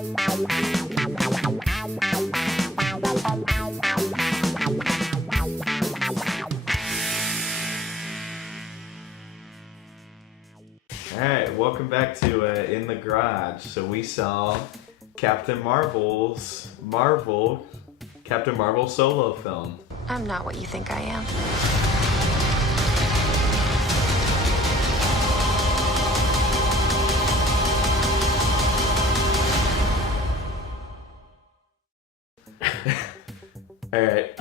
Alright, welcome back to In the Garage. So we saw Captain Marvel solo film. I'm not what you think I am. Alright.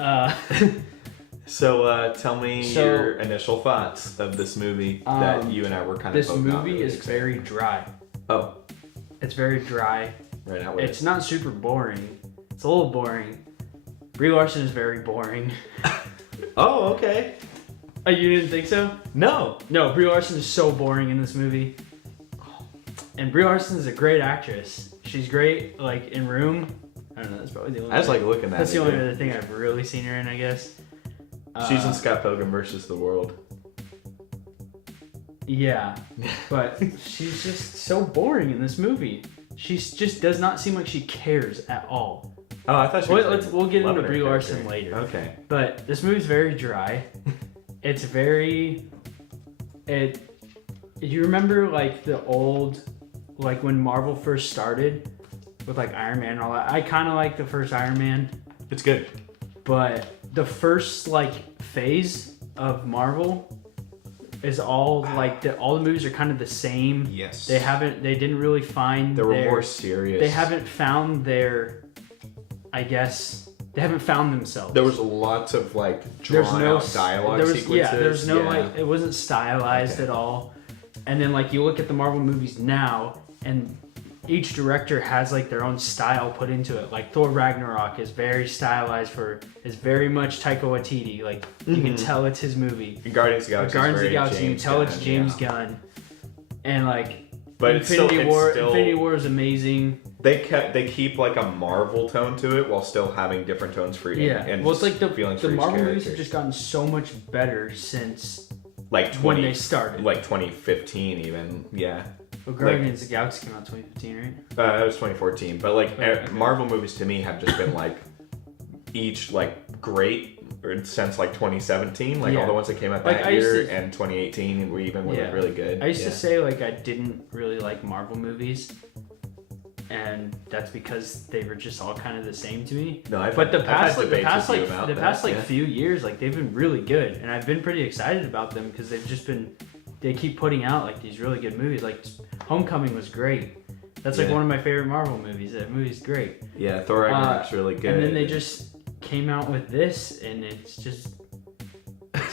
So tell me your initial thoughts of this movie that you and I were kind of This both not movie really is excited. very dry. Oh. It's very dry. Right now It's not super boring. It's a little boring. Brie Larson is very boring. Oh, okay. Oh, you didn't think so? No. No, Brie Larson is so boring in this movie. And Brie Larson is a great actress. She's great, like, in Room. I don't know, that's probably the only I was like looking at That's it. the only other thing I've really seen her in, I guess. She's in Scott Pilgrim versus the World. Yeah, but she's just so boring in this movie. She just does not seem like she cares at all. Oh, I thought she was We'll get into loving her Brie character. Larson later. Okay. But this movie's very dry. It's very... You remember, like, the old... Like, when Marvel first started with, like, Iron Man and all that. I kind of like the first Iron Man. It's good. But the first, like, phase of Marvel is all, like, all the movies are kind of the same. Yes. They didn't really find They were more serious. They haven't found their... I guess... They haven't found themselves. There was lots of, like, drawn out dialogue sequences. Yeah, there's no, like, it wasn't stylized at all. And then, like, you look at the Marvel movies now, and each director has, like, their own style put into it. Like, Thor Ragnarok is very stylized is very much Taika Waititi. Like, you can tell it's his movie. And Guardians of the Galaxy, you can tell it's James Gunn. And, like, but Infinity War is amazing. They keep like a Marvel tone to it while still having different tones for each. Yeah, and well, it's like the Marvel Marvel movies have just gotten so much better since like when they started, like 2015 even. Yeah. Well, Guardians of the Galaxy came out 2015, right? That was 2014, but like Marvel movies to me have just been like each like great since like 2017, like all the ones that came out that year, and 2018, and we even were really good. I used to say like I didn't really like Marvel movies, and that's because they were just all kind of the same to me. No, but the past like few years, like they've been really good, and I've been pretty excited about them because they keep putting out like these really good movies. Like Homecoming was great. That's like one of my favorite Marvel movies. That movie's great. Yeah, Thor Ragnarok's really good. And then they just came out with this, and it's just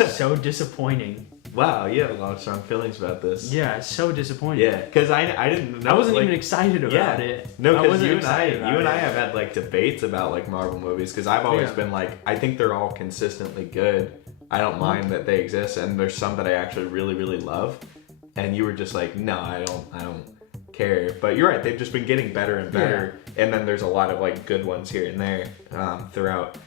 so disappointing. Wow, you have a lot of strong feelings about this. Yeah, it's so disappointing. Yeah, because I didn't know. I wasn't even excited about it. No, because you and I have had like debates about like Marvel movies, because I've always been like, I think they're all consistently good. I don't mind that they exist, and there's some that I actually really, really love. And you were just like, no, I don't care. But you're right, they've just been getting better and better. Yeah. And then there's a lot of like good ones here and there throughout.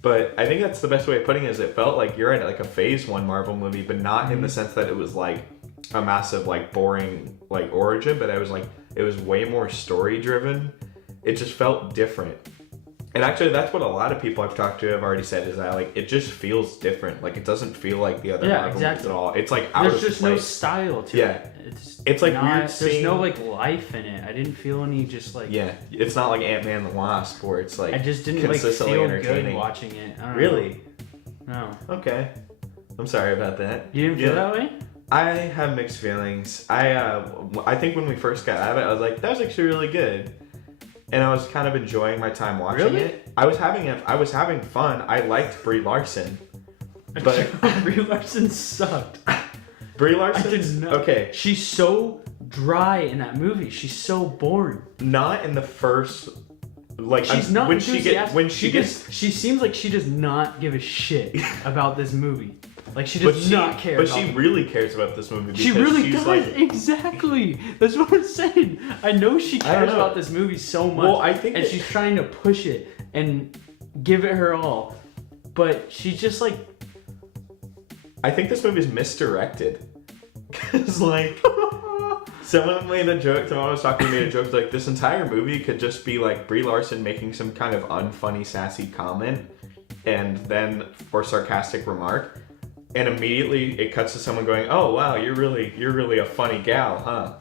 But I think that's the best way of putting it, is it felt like, you're right, like a phase 1 Marvel movie, but not in the sense that it was like a massive like boring like origin, but it was way more story driven. It just felt different. And actually that's what a lot of people I've talked to have already said, is that like it just feels different. Like it doesn't feel like the other Marvel movies at all. It's like out of place. There's just no style to it. It's like weird seeing... There's no like life in it. I didn't feel any just like... Yeah, it's not like Ant-Man and the Wasp where it's like I just didn't like feel good watching it. I don't really? know. No. Okay. I'm sorry about that. You didn't feel that way? I have mixed feelings. I think when we first got out of it, I was like, that was actually really good. And I was kind of enjoying my time watching it. I was having fun. I liked Brie Larson. But Brie Larson sucked. Brie Larson? Okay. She's so dry in that movie. She's so boring. Not in the first... Like, she's not when she seems like she does not give a shit about this movie. Like she does not care. But she really cares about this movie. She really does. Like, exactly. That's what I'm saying. I know she cares about this movie so much. Well, I think she's trying to push it and give it her all. But she's just like... I think this movie is misdirected. Because, like... Someone made a joke. Someone was talking made a joke like this entire movie could just be like Brie Larson making some kind of unfunny, sassy comment, and then or sarcastic remark, and immediately it cuts to someone going, "Oh wow, you're really a funny gal, huh?"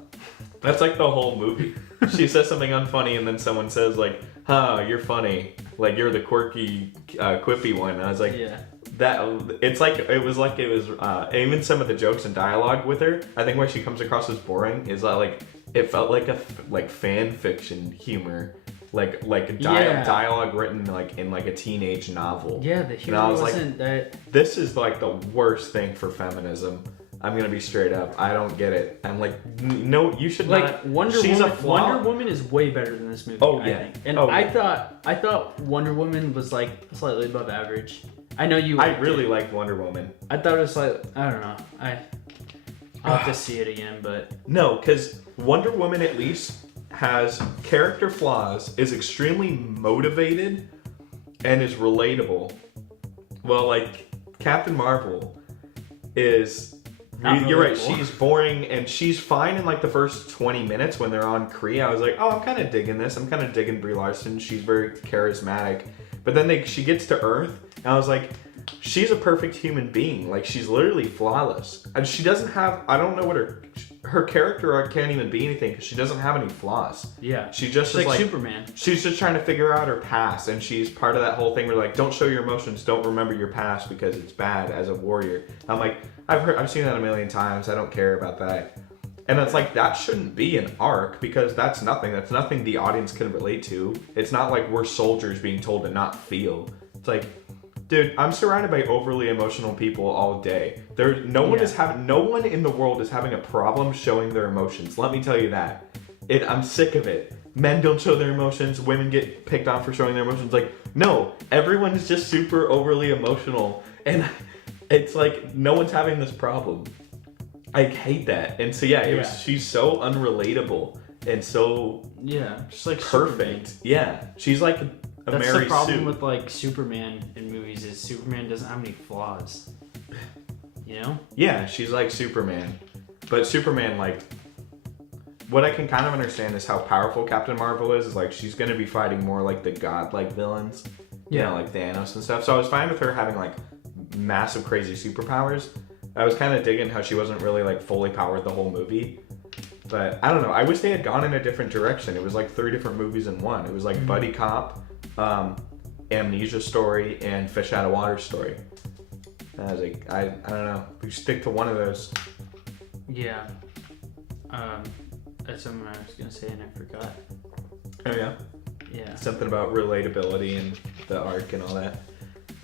That's like the whole movie. She says something unfunny, and then someone says like, "Huh, you're funny. Like you're the quirky, quippy one." And I was like, Yeah. That it's like it was even some of the jokes and dialogue with her. I think why she comes across as boring is that like it felt like like fan fiction humor, like dialogue written like in like a teenage novel. Yeah, the humor wasn't that. This is like the worst thing for feminism. I'm gonna be straight up. I don't get it. I'm like, no, you should like not. Wonder Woman is way better than this movie. Oh, I yeah. think. And Oh, I yeah. thought Wonder Woman was like slightly above average. I know you. I really liked Wonder Woman. I thought it was like, I don't know. I'll have to see it again, but No, because Wonder Woman at least has character flaws, is extremely motivated, and is relatable. Well, like Captain Marvel is. Not You're right. relatable. She's boring, and she's fine in like the first 20 minutes when they're on Kree. I was like, oh, I'm kind of digging this. I'm kind of digging Brie Larson. She's very charismatic. But then she gets to Earth, and I was like, she's a perfect human being. Like she's literally flawless, and she doesn't have. I don't know what her character arc can't even be anything because she doesn't have any flaws. yeah, She just it's is like like Superman. She's just trying to figure out her past, and she's part of that whole thing where like, don't show your emotions, don't remember your past because it's bad as a warrior. I'm like, I've seen that a million times. I don't care about that. And it's like, that shouldn't be an arc because that's nothing. That's nothing the audience can relate to. It's not like we're soldiers being told to not feel. It's like, dude, I'm surrounded by overly emotional people all day. No one in the world is having a problem showing their emotions. Let me tell you that. I'm sick of it. Men don't show their emotions. Women get picked on for showing their emotions. Like, no, everyone is just super overly emotional. And it's like, no one's having this problem. I hate that. And so, she's so unrelatable and so Just like perfect. Superman. Yeah. She's like a That's Mary the problem Sue. with like Superman in movies is Superman doesn't have any flaws. You know? Yeah, she's like Superman. But Superman, like, what I can kind of understand is how powerful Captain Marvel is like she's going to be fighting more like the god-like villains. You know, like Thanos and stuff. So I was fine with her having like massive crazy superpowers. I was kind of digging how she wasn't really like fully powered the whole movie. But I don't know. I wish they had gone in a different direction. It was like 3 different movies in one. It was like Buddy Cop, Amnesia story, and Fish Out of Water story. And I was like, I don't know. We should stick to one of those. Yeah. That's something I was gonna say and I forgot. Oh yeah? Yeah. Something about relatability and the arc and all that.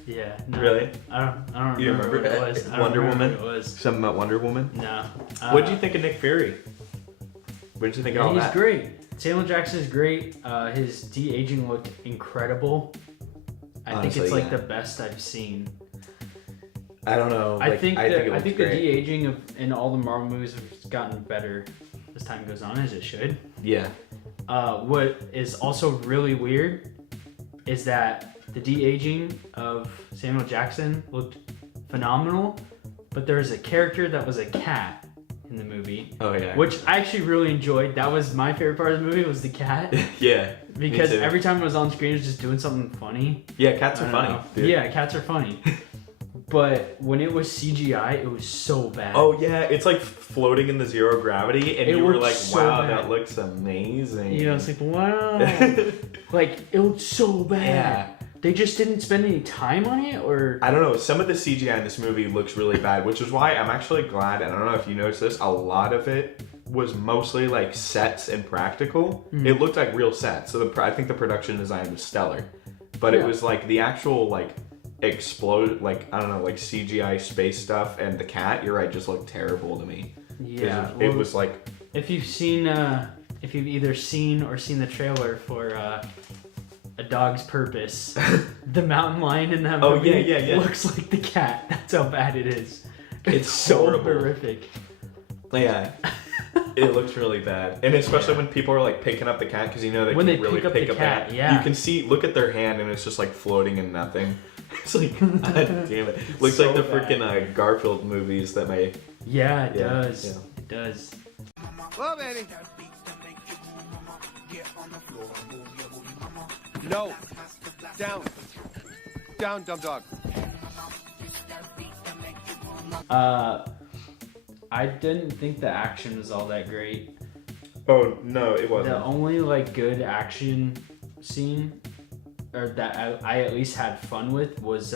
Yeah. No, Really? I don't You remember remember what it was. I don't Wonder remember Woman? what it was. Something about Wonder Woman? No. What did you think of Nick Fury? What did you think of all He's that? great. Samuel Jackson is great. His de-aging looked incredible. I think Honestly, it's like yeah. the best I've seen. I don't know. I think it the looks great. de-aging in all the Marvel movies has gotten better as time goes on, as it should. Yeah. What is also really weird is that the de-aging of Samuel Jackson looked phenomenal, but there was a character that was a cat in the movie. Oh yeah. Which I actually really enjoyed. That was my favorite part of the movie was the cat. Yeah. Because me too. every time it was on screen, it was just doing something funny. Yeah, cats I are don't funny. know. Dude. Yeah, cats are funny. But when it was CGI, it was so bad. Oh yeah, it's like floating in the zero gravity, and It you were looked like, so "Wow, bad. that looks amazing." You know, it's like, wow. Like, it looked so bad. Yeah. They just didn't spend any time on it, or... I don't know. Some of the CGI in this movie looks really bad, which is why I'm actually glad. And I don't know if you noticed this. A lot of it was mostly like sets and practical. It looked like real sets. So I think the production design was stellar, but it was like the actual like explode, like I don't know, like CGI space stuff and the cat. You're right, just looked terrible to me. Yeah. It was like If you've either seen or seen the trailer for A Dog's Purpose, the mountain lion in that movie yeah. looks like the cat. That's how bad it is. It's so horrible. horrific. Yeah. It looks really bad, and especially when people are like picking up the cat because you know they When can they really pick up pick the up cat, that. yeah. You can see, look at their hand, and it's just like floating in nothing. It's like, God damn it! Looks so like the bad. freaking Garfield movies that may. Yeah, it Yeah, does. yeah. It does. Well, baby. No. Down. Down, dumb dog. I didn't think the action was all that great. Oh no, it wasn't. The only like good action scene, or that I at least had fun with, was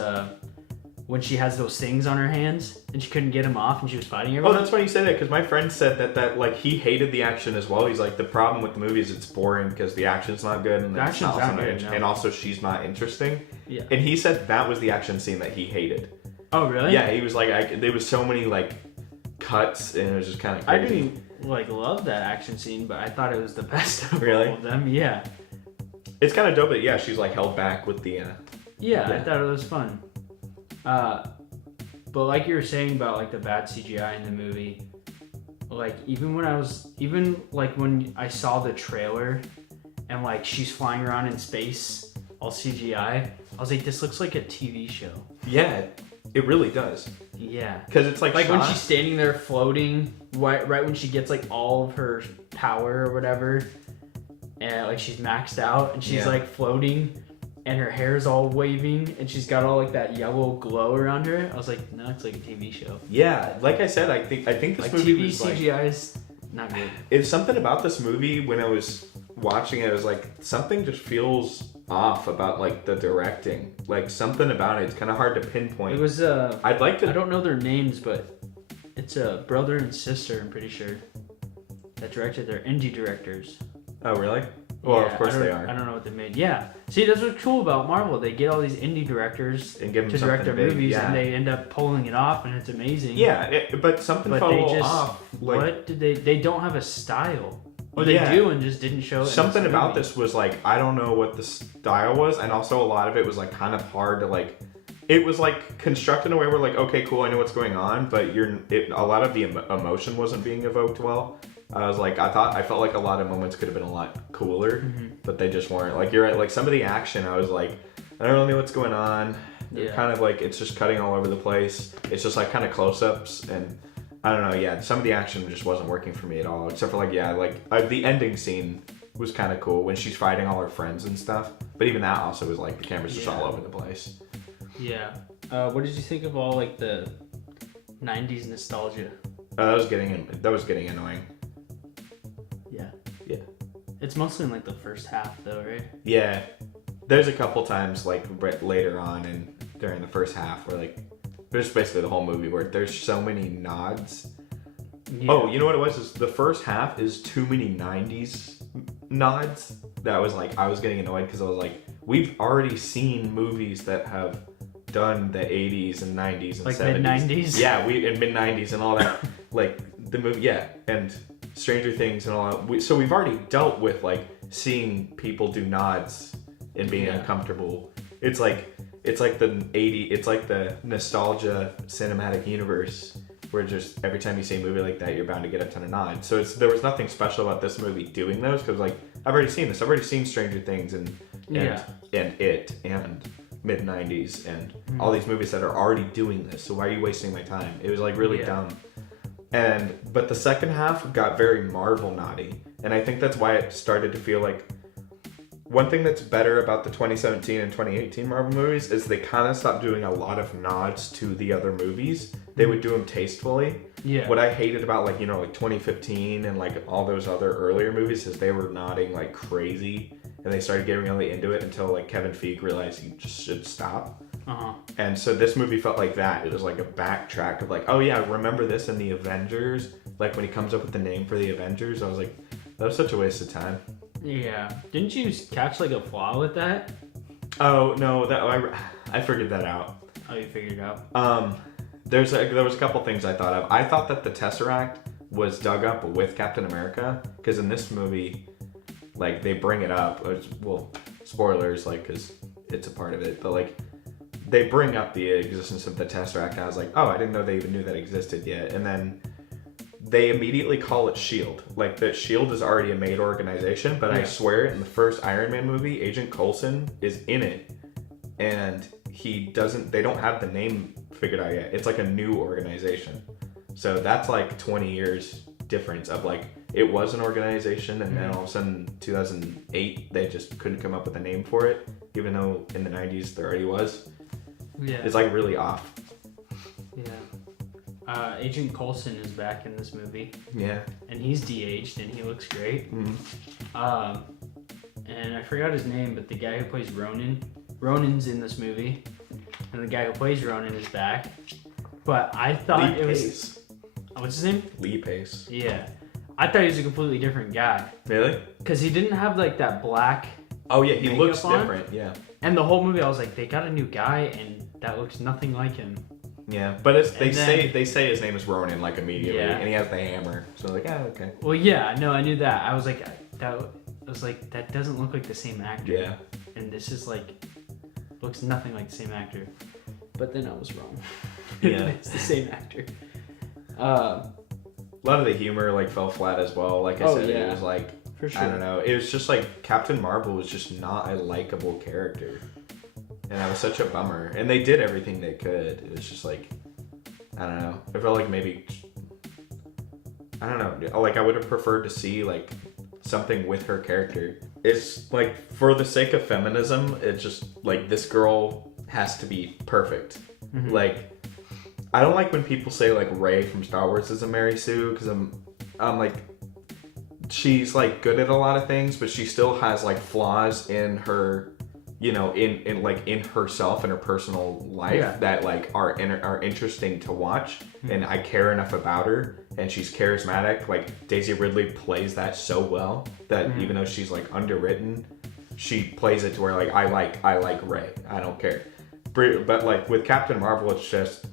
when she has those things on her hands and she couldn't get them off and she was fighting Oh, everyone. that's funny you say that, because my friend said that like he hated the action as well. He's like, the problem with the movie is it's boring because the action's not good and The action's not good, no. and also she's not interesting. Yeah. And he said that was the action scene that he hated. Oh really? Yeah, he was like, there was so many like cuts and it was just kind of crazy. I didn't like love that action scene, but I thought it was the best of Really? all of them. Yeah. It's kind of dope that she's like held back with the. Yeah, I thought it was fun. But like you were saying about like the bad CGI in the movie, like even when I saw the trailer and like she's flying around in space all CGI, I was like, this looks like a TV show. Yeah, it really does. Yeah. Because it's like when she's standing there floating, right when she gets like all of her power or whatever, and like she's maxed out and she's like floating and her hair's all waving and she's got all like that yellow glow around her. I was like, no, it's like a TV show. Yeah, like I said, I think this like movie TV was CGI is not good. It's something about this movie when I was watching it, I was like, something just feels off about like the directing. Like something about it's kind of hard to pinpoint. It was I'd like to. I don't know their names, but it's a brother and sister, I'm pretty sure, that directed. They're indie directors. Oh really? Well, Yeah, of course they are. I don't know what they made. Yeah. See, that's what's cool about Marvel. They get all these indie directors And give them to direct their something big, movies, yeah. and they end up pulling it off, and it's amazing. Yeah, but something But fell they just off. Like, what did they don't have a style, or they Yeah. do and just didn't show it. something in about movie. this was like, I don't know what the style was, and also a lot of it was like kind of hard to like. It was like constructed in a way where like, okay, cool, I know what's going on, but a lot of the emotion wasn't being evoked well. I was like, I felt like a lot of moments could have been a lot cooler, but they just weren't. Like, you're right, like some of the action, I was like, I don't really know what's going on. They're kind of like, it's just cutting all over the place. It's just like kind of close-ups, and I don't know, yeah, some of the action just wasn't working for me at all, except for like, the ending scene was kind of cool when she's fighting all her friends and stuff, but even that also was like, the camera's just all over the place. Yeah. What did you think of all like the 90s nostalgia? That was getting annoying. Yeah. Yeah. It's mostly in like the first half though, right? Yeah. There's a couple times like later on and during the first half where like there's basically the whole movie where there's so many nods. Yeah. Oh, you know what it was? Is the first half is too many 90s nods. That was like, I was getting annoyed because I was like, we've already seen movies that have done the 80s and 90s and like 70s. mid-90s? Yeah, in mid-90s and all that. Like the movie, yeah, and Stranger Things and all that. So we've already dealt with like seeing people do nods and being uncomfortable. It's like the nostalgia cinematic universe where just every time you see a movie like that, you're bound to get a ton of nods. So there was nothing special about this movie doing those, because like I've already seen this. I've already seen Stranger Things and It and mid-90s and all these movies that are already doing this. So why are you wasting my time? It was like really dumb. But the second half got very Marvel naughty, and I think that's why it started to feel like. One thing that's better about the 2017 and 2018 Marvel movies is they kind of stopped doing a lot of nods to the other movies. They would do them tastefully. Yeah. What I hated about like 2015 and like all those other earlier movies is they were nodding like crazy, and they started getting really into it until like Kevin Feige realized he just should stop. And so this movie felt like that. It was like a backtrack of like, oh yeah, remember this in the Avengers? Like when he comes up with the name for the Avengers, I was like, that was such a waste of time. Yeah. Didn't you catch like a flaw with that? Oh no, I figured that out. Oh, you figured it out. There was a couple things I thought of. I thought that the Tesseract was dug up with Captain America, because in this movie, like they bring it up. Well, spoilers, like because it's a part of it, but like they bring up the existence of the Tesseract. And I was like, oh, I didn't know they even knew that existed yet. And then they immediately call it S.H.I.E.L.D. Like, that S.H.I.E.L.D. is already a made organization, but I swear in the first Iron Man movie, Agent Coulson is in it, and they don't have the name figured out yet. It's like a new organization. So that's like 20 years difference of like, it was an organization, and then all of a sudden, 2008, they just couldn't come up with a name for it, even though in the 90s there already was. Yeah. It's like really off. Yeah. Agent Coulson is back in this movie. Yeah. And he's de-aged and he looks great. And I forgot his name, but the guy who plays Ronan's in this movie. And the guy who plays Ronan is back. But I thought Lee it was... Pace. What's his name? Lee Pace. Yeah. I thought he was a completely different guy. Really? Because he didn't have like that black... Oh yeah, he looks on. different, yeah. And the whole movie I was like, they got a new guy and that looks nothing like him. Yeah, but they say his name is Ronan like immediately, Yeah. and he has the hammer. So like, okay. Well, yeah, no, I knew that. I was like, that doesn't look like the same actor. Yeah. And this is like, looks nothing like the same actor. But then I was wrong. Yeah. It's the same actor. A lot of the humor like fell flat as well. Like I said, yeah. it was like, For sure. I don't know. It was just like Captain Marvel was just not a likable character. And that was such a bummer. And they did everything they could. It was just like, I don't know. I felt like maybe, I don't know. Like I would have preferred to see like something with her character. It's like for the sake of feminism, it's just like this girl has to be perfect. Mm-hmm. Like, I don't like when people say like Rey from Star Wars is a Mary Sue, because I'm like, she's like good at a lot of things, but she still has like flaws in her, you know, in like in herself and her personal life that like are interesting to watch, and I care enough about her, and she's charismatic. Like Daisy Ridley plays that so well that even though she's like underwritten, she plays it to where like I like Rey. I don't care. But like with Captain Marvel, it's just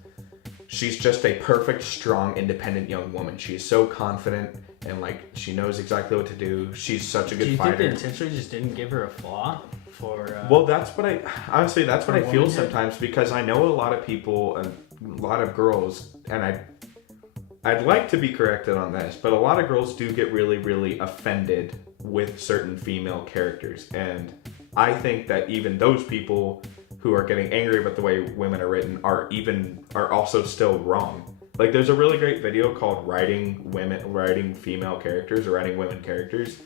she's just a perfect, strong, independent young woman. She is so confident. And like she knows exactly what to do. She's such a good fighter. Do you think they intentionally just didn't give her a flaw for? Well, that's what I honestly that's what I feel womanhood? sometimes, because I know a lot of people and a lot of girls, and I'd like to be corrected on this, but a lot of girls do get really, really offended with certain female characters, and I think that even those people who are getting angry about the way women are written are also still wrong. Like there's a really great video called writing female characters or writing women characters.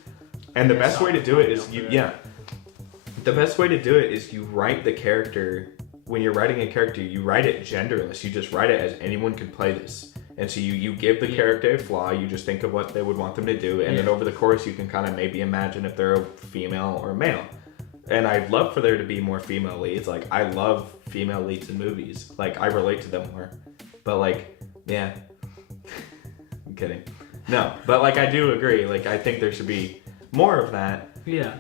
And the best way to do it is the best way to do it is you write the character, when you're writing a character, you write it genderless. You just write it as anyone can play this. And so you give the character a flaw, you just think of what they would want them to do, and then over the course you can kind of maybe imagine if they're a female or a male. And I'd love for there to be more female leads. Like I love female leads in movies. Like I relate to them more. But like, yeah. I'm kidding. No, but like I do agree. Like I think there should be more of that. Yeah.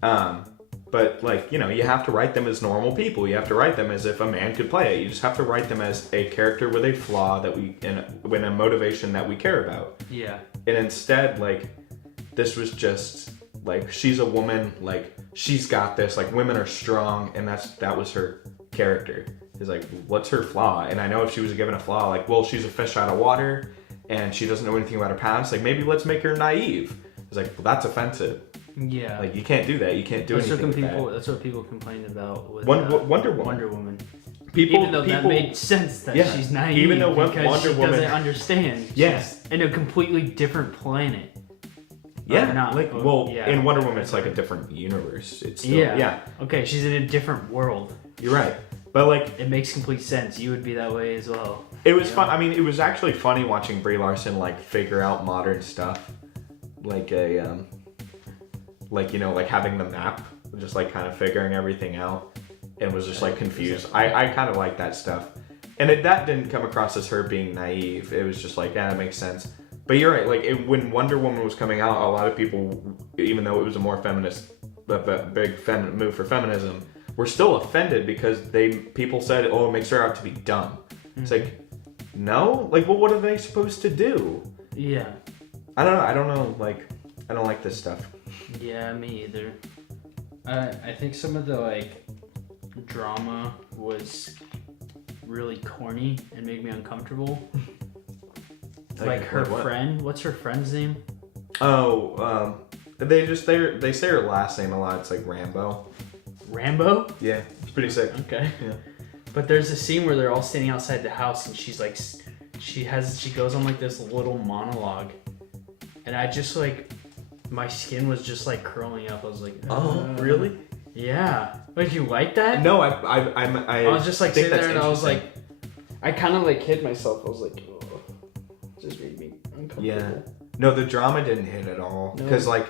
But like, you know, you have to write them as normal people. You have to write them as if a man could play it. You just have to write them as a character with a flaw that with a motivation that we care about. Yeah. And instead, like, this was just like she's a woman. Like she's got this. Like women are strong, and that was her character. Is like, what's her flaw? And I know if she was given a flaw, like, well, she's a fish out of water and she doesn't know anything about her past, like maybe let's make her naive. It's like, well, that's offensive. Yeah. Like you can't do that. You can't do anything with that. That's what people complained about with Wonder Woman. Wonder Woman. Even though that made sense that she's naive, even though because Wonder she Woman doesn't understand. Yes. She's in a completely different planet. Yeah, Or not. in Wonder Woman, it's like a different universe. It's still, yeah. Okay, she's in a different world. You're right, but like it makes complete sense. You would be that way as well. It was fun. I mean, it was actually funny watching Brie Larson like figure out modern stuff, like like you know, like having the map, just like kind of figuring everything out, and was just like confused. I kind of like that stuff, and that didn't come across as her being naive. It was just like, yeah, that makes sense. But you're right. Like when Wonder Woman was coming out, a lot of people, even though it was a more feminist, big move for feminism, were still offended because people said, "Oh, it makes her out to be dumb." Mm-hmm. It's like, no. Like, well, what are they supposed to do? Yeah. I don't know. Like, I don't like this stuff. Yeah, me either. I think some of the like drama was really corny and made me uncomfortable. Like her friend. What's her friend's name? Oh, they say her last name a lot. It's like Rambo. Rambo? Yeah, it's pretty sick. Okay. Yeah. But there's a scene where they're all standing outside the house, and she's like, she goes on like this little monologue, and I just like my skin was just like curling up. I was like, Oh, really? Yeah. Like, you like that? No, I was just like think sitting that's there and I was like, interesting. I kind of like hit myself. I was like, oh, it just made me uncomfortable. Yeah. No, the drama didn't hit at all. No. Because, like,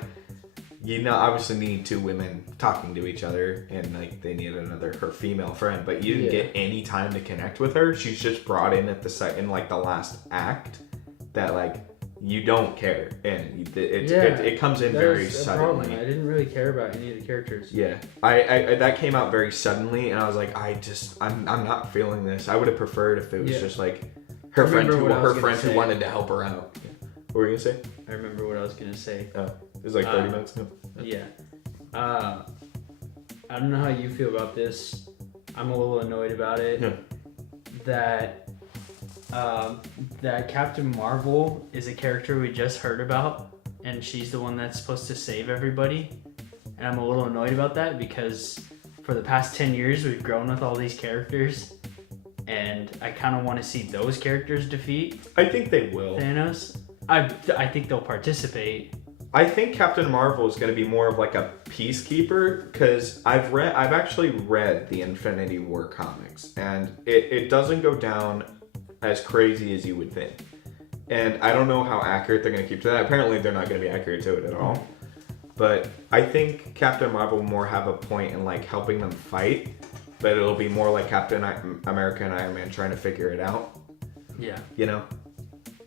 you know, obviously need two women talking to each other, and, like, they need her female friend, but you didn't get any time to connect with her. She's just brought in at in, like, the last act that, like, you don't care. And it comes in very suddenly. I didn't really care about any of the characters. Yeah. I that came out very suddenly, and I was like, I'm not feeling this. I would have preferred if it was just, like, her friend who wanted to help her out. Yeah. What were you going to say? I remember what I was going to say. Oh, it was like 30 minutes ago. Yeah. I don't know how you feel about this. I'm a little annoyed about it. Yeah. That Captain Marvel is a character we just heard about, and she's the one that's supposed to save everybody. And I'm a little annoyed about that because for the past 10 years we've grown with all these characters, and I kind of want to see those characters defeat I think they will. Thanos. I think they'll participate. I think Captain Marvel is going to be more of like a peacekeeper, because I've actually read the Infinity War comics, and it doesn't go down as crazy as you would think. And I don't know how accurate they're going to keep to that. Apparently they're not going to be accurate to it at all. But I think Captain Marvel will more have a point in like helping them fight, but it'll be more like Captain America and Iron Man trying to figure it out. Yeah. You know?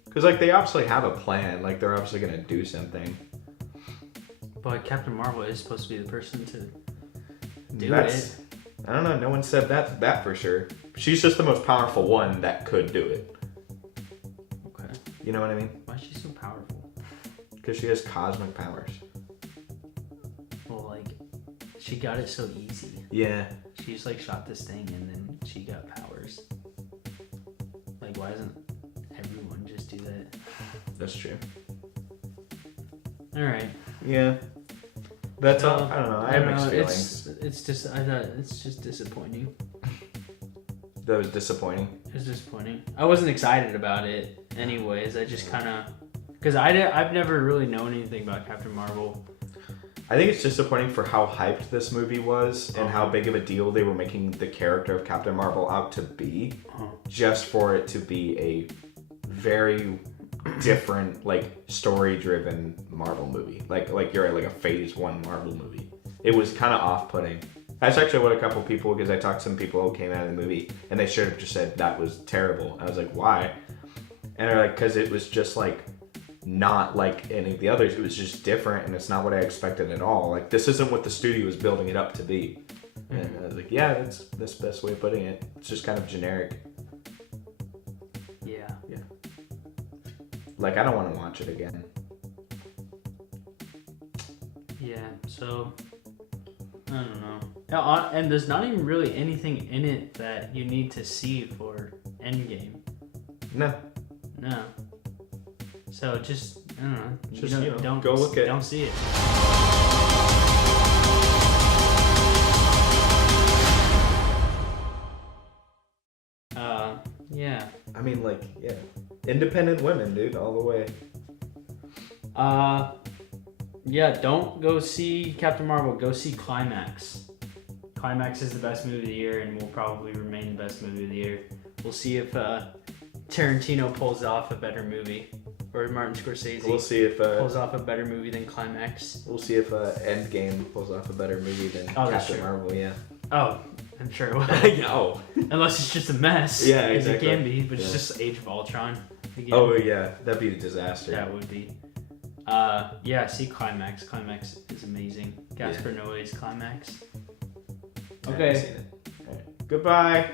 Because like they obviously have a plan. Like they're obviously going to do something. But Captain Marvel is supposed to be the person to do That's, it. I don't know. No one said that for sure. She's just the most powerful one that could do it. Okay. You know what I mean? Why is she so powerful? Because she has cosmic powers. Well, like, she got it so easy. Yeah. She just like shot this thing and then she got powers. Like, why doesn't everyone just do that? That's true. All right. Yeah. That's all. I don't know. I have mixed feelings. It's just disappointing. That was disappointing. It was disappointing. I wasn't excited about it anyways. I just kind of... Because I've never really known anything about Captain Marvel. I think it's disappointing for how hyped this movie was and how big of a deal they were making the character of Captain Marvel out to be, just for it to be a very different, like, story-driven Marvel movie. Like you're at like a Phase 1 Marvel movie. It was kind of off-putting. That's actually what a couple people, because I talked to some people who came out of the movie, and they should have just said that was terrible. I was like, why? And they're like, because it was just like not like any of the others. It was just different, and it's not what I expected at all. Like, this isn't what the studio was building it up to be. And I was like, yeah, that's the best way of putting it. It's just kind of generic. Yeah. Like, I don't want to watch it again. Yeah, so... I don't know. And there's not even really anything in it that you need to see for Endgame. No. So just, I don't know. Just, don't go look at it. Don't see it. Yeah. I mean, like, yeah. Independent women, dude, all the way. Yeah, don't go see Captain Marvel. Go see Climax. Climax is the best movie of the year and will probably remain the best movie of the year. We'll see if Tarantino pulls off a better movie, or Martin Scorsese. We'll see if pulls off a better movie than Climax. We'll see if Endgame pulls off a better movie than Captain Marvel. Yeah. Oh, I'm sure it will. No. Unless it's just a mess. Yeah, as exactly. it can be, but it's just Age of Ultron. Again. Oh yeah, that'd be a disaster. That would be. Yeah, see Climax. Climax is amazing. Gaspar Noé's Climax. Yeah, Okay. I've seen it. All right. Goodbye.